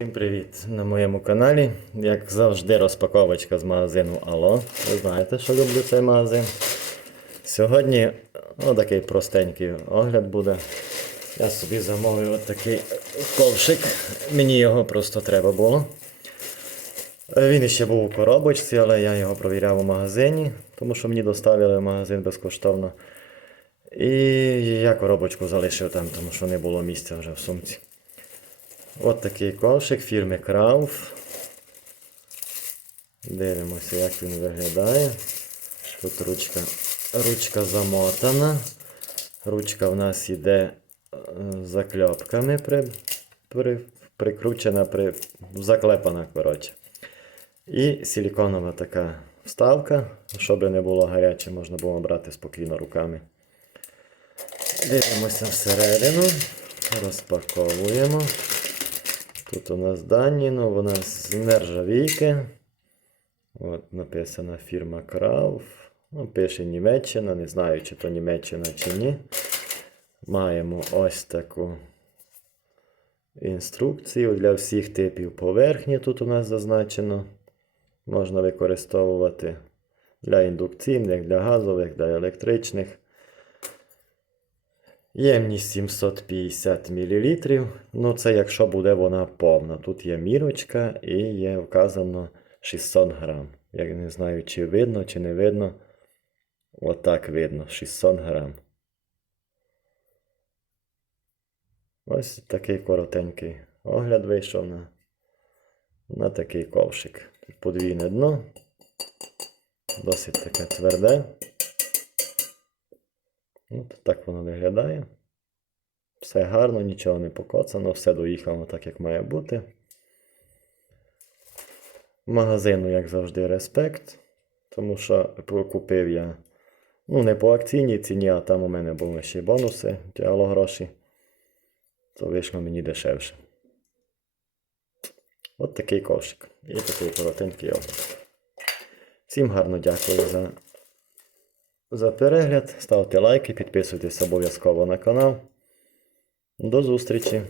Всім привіт на моєму каналі. Як завжди, розпаковочка з магазину Алло. Ви знаєте, що люблю цей магазин. Сьогодні ну, такий простенький огляд буде. Я собі замовив от такий ковшик. Мені його просто треба було. Він іще був у коробочці, але я його провіряв у магазині, тому що мені доставили в магазин безкоштовно. І я коробочку залишив там, тому що не було місця вже в сумці. От такий ковшик фірми Крауф. Дивимося, як він виглядає. Тут ручка, ручка замотана. Ручка в нас йде е, закльопками при, при, прикручена, при, заклепана. коротше. І силіконова така вставка, щоб не було гаряче, можна було брати спокійно руками. Дивимося всередину, розпаковуємо. Тут у нас дані, ну вона з нержавійки. От написана фірма Крауф. Ну, пише Німеччина, не знаю, чи то Німеччина чи ні. Маємо ось таку інструкцію для всіх типів поверхні. Тут у нас зазначено. Можна використовувати для індукційних, для газових, для електричних. Ємність 750 мл. Ну, це якщо буде вона повна. Тут є мірочка і є вказано 600 грам. Я не знаю, чи видно, чи не видно. Отак видно, 600 грам. Ось такий коротенький огляд вийшов на, на такий ковшик. Подвійне дно. Досить таке тверде. От так воно виглядає. Все гарно, нічого не покоцано, все доїхало так, як має бути. Магазину, як завжди, респект. Тому що купив я ну, не по акційній ціні, а там у мене були ще й бонуси, тягало гроші. То вийшло мені дешевше. От такий ковшик. І такий коротенький огляд. Всім гарно дякую за за перегляд. Ставте лайки, підписуйтесь обов'язково на канал. До зустрічі!